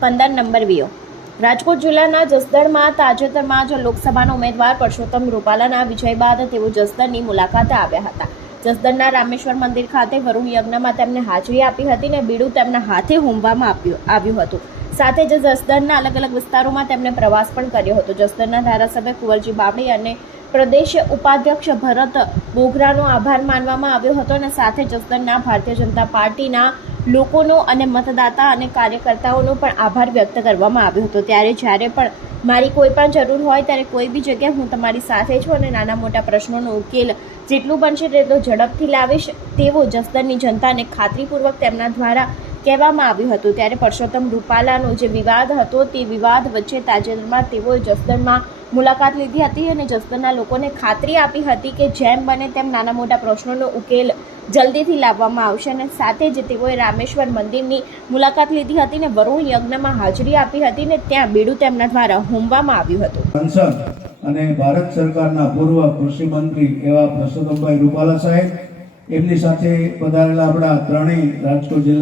પંદર number V O Rajkot જિલ્લાના જસદણમાં તાજેતરમાં જ લોકસભાના ઉમેદવાર પરસોત્તમ રૂપાલાના વિજય બાદ તેઓ જસદણની મુલાકાતે આવ્યા હતા. જસદણના રામેશ્વર મંદિર ખાતે વરુણ યજ્ઞમાં તેમને હાજરી આપી હતી અને બીડું તેમના હાથે હોમવામાં આપ્યું, આવ્યું હતું. સાથે જ જસદણના અલગ અલગ વિસ્તારોમાં તેમણે પ્રવાસ પણ કર્યો હતો. જસદણના ધારાસભ્ય કુંવરજી બાવળી અને પ્રદેશ ઉપાધ્યક્ષ ભરત બોગરાનો આભાર માનવામાં આવ્યો હતો અને સાથે જસદણના ભારતીય જનતા પાર્ટીના લોકોનો અને મતદાતા અને કાર્યકર્તાઓનો પણ આભાર વ્યક્ત કરવામાં આવ્યો હતો. ત્યારે જ્યારે પણ મારી કોઈ પણ જરૂર હોય ત્યારે કોઈ બી જગ્યાએ હું તમારી સાથે છું અને નાના મોટા પ્રશ્નોનો ઉકેલ જેટલું બનશે તેટલો ઝડપથી લાવીશ તેવો જસદણની જનતાને ખાતરીપૂર્વક તેમના દ્વારા કહેવામાં આવ્યું હતું. ત્યારે પરસોત્તમ રૂપાલાનો જે વિવાદ હતો, તે વિવાદ વચ્ચે તાજેતરમાં તેઓએ જસદણમાં મુલાકાત લીધી હતી અને જસદણના લોકોને ખાતરી આપી હતી કે જેમ બને તેમ નાના મોટા પ્રશ્નોનો ઉકેલ જલ્દીથી લાવવામાં આવશે અને સાથે જ તેઓએ રામેશ્વર મંદિરની મુલાકાત લીધી હતી અને વરુણ યજ્ઞમાં હાજરી આપી હતી ને ત્યાં બીડું તેમના દ્વારા હોમવામાં આવ્યું હતું. અને ભારત સરકારના પૂર્વ કૃષિ મંત્રી એવા પરસોત્તમભાઈ રૂપાલા સાહેબ, એમની સાથે પધારેલા આપણા ત્રણેય રાજકોટ જિલ્લા